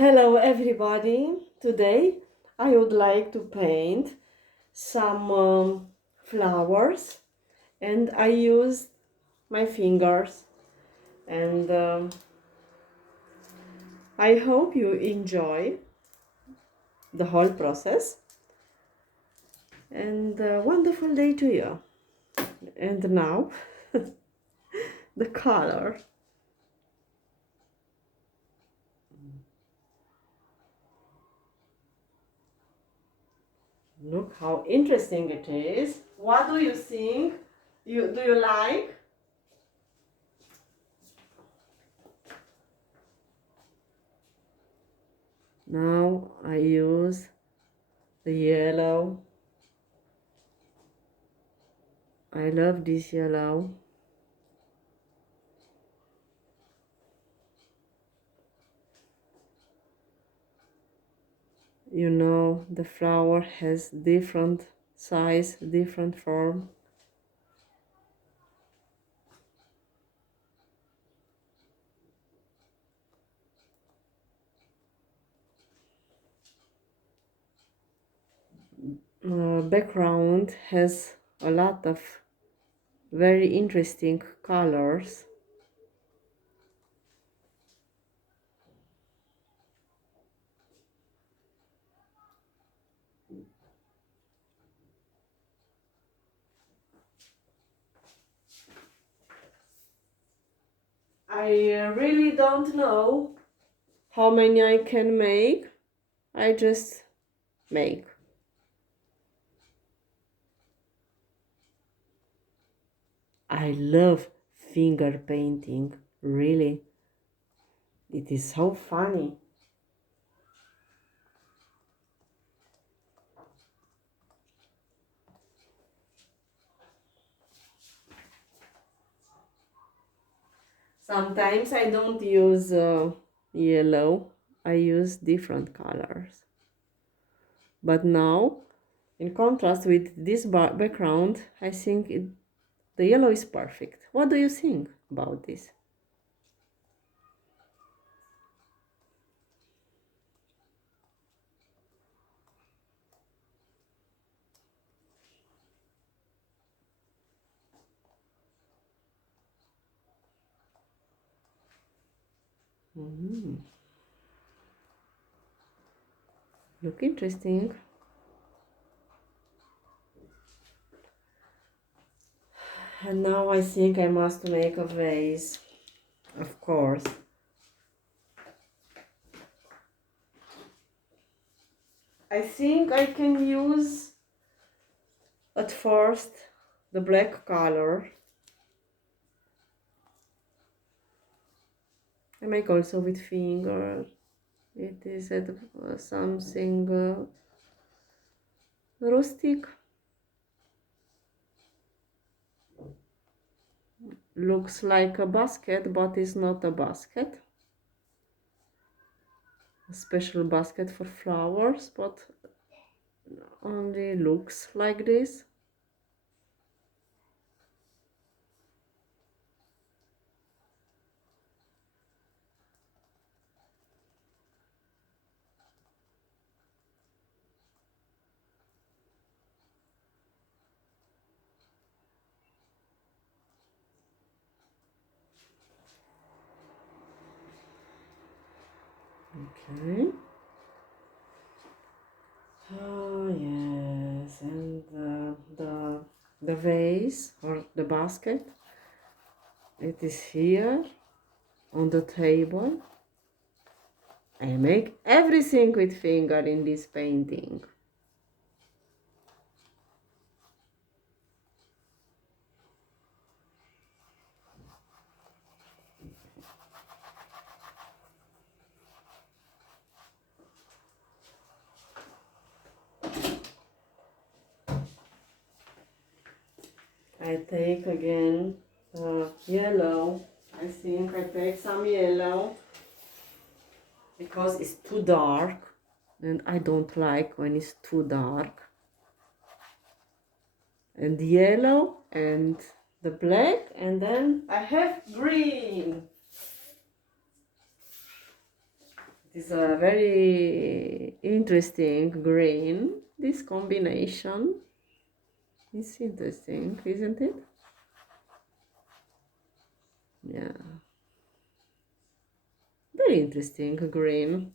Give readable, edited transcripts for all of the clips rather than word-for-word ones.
Hello everybody! Today I would like to paint some flowers, and I used my fingers, and I hope you enjoy the whole process, and a wonderful day to you. And now the color. Look how interesting it is. What do you think? Do you like? Now I use the yellow. I love this yellow. You know, the flower has different size, different form. Background has a lot of very interesting colors. I really don't know how many I can make. I just make. I love finger painting, really. It is so funny. Sometimes I don't use yellow, I use different colors. But now, in contrast with this background, I think the yellow is perfect. What do you think about this? Look interesting. And now I think I must make a vase, of course. I think I can use at first the black color. I make also with finger. It is something rustic. Looks like a basket, but is not a basket. A special basket for flowers, but only looks like this. Okay. Oh yes, and the vase or the basket, it is here on the table. I make everything with finger in this painting. I take again yellow. I think I take some yellow because it's too dark and I don't like when it's too dark. And yellow and the black, and then I have green. It is a very interesting green. This combination is interesting, isn't it? Yeah, very interesting green.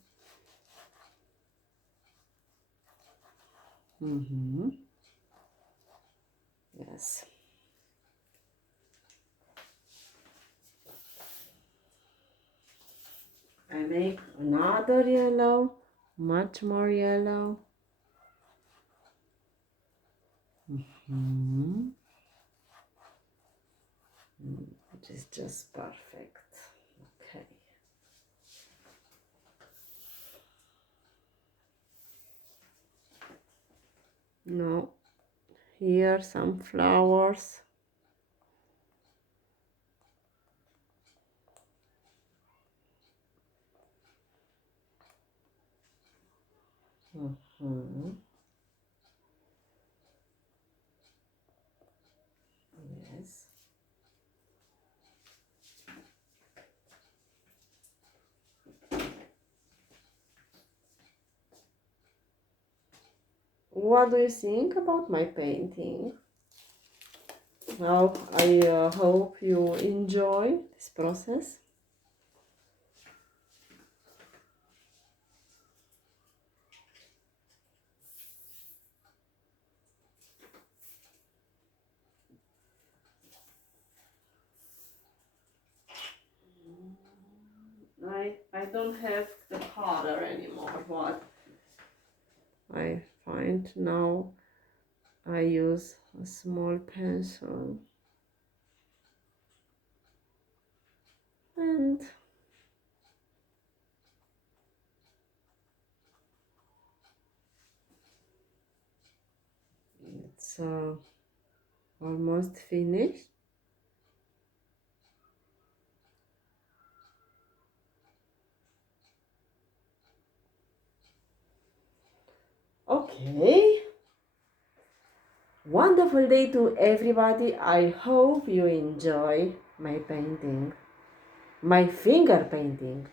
Yes. I make another yellow, much more yellow. Hmm. It is just perfect. Okay. Now here some flowers. Mhm. Yes. What do you think about my painting? Now I hope you enjoy this process. I don't have the color anymore, but I find now I use a small pencil and it's almost finished. Okay. Wonderful day to everybody. I hope you enjoy my painting, my finger painting.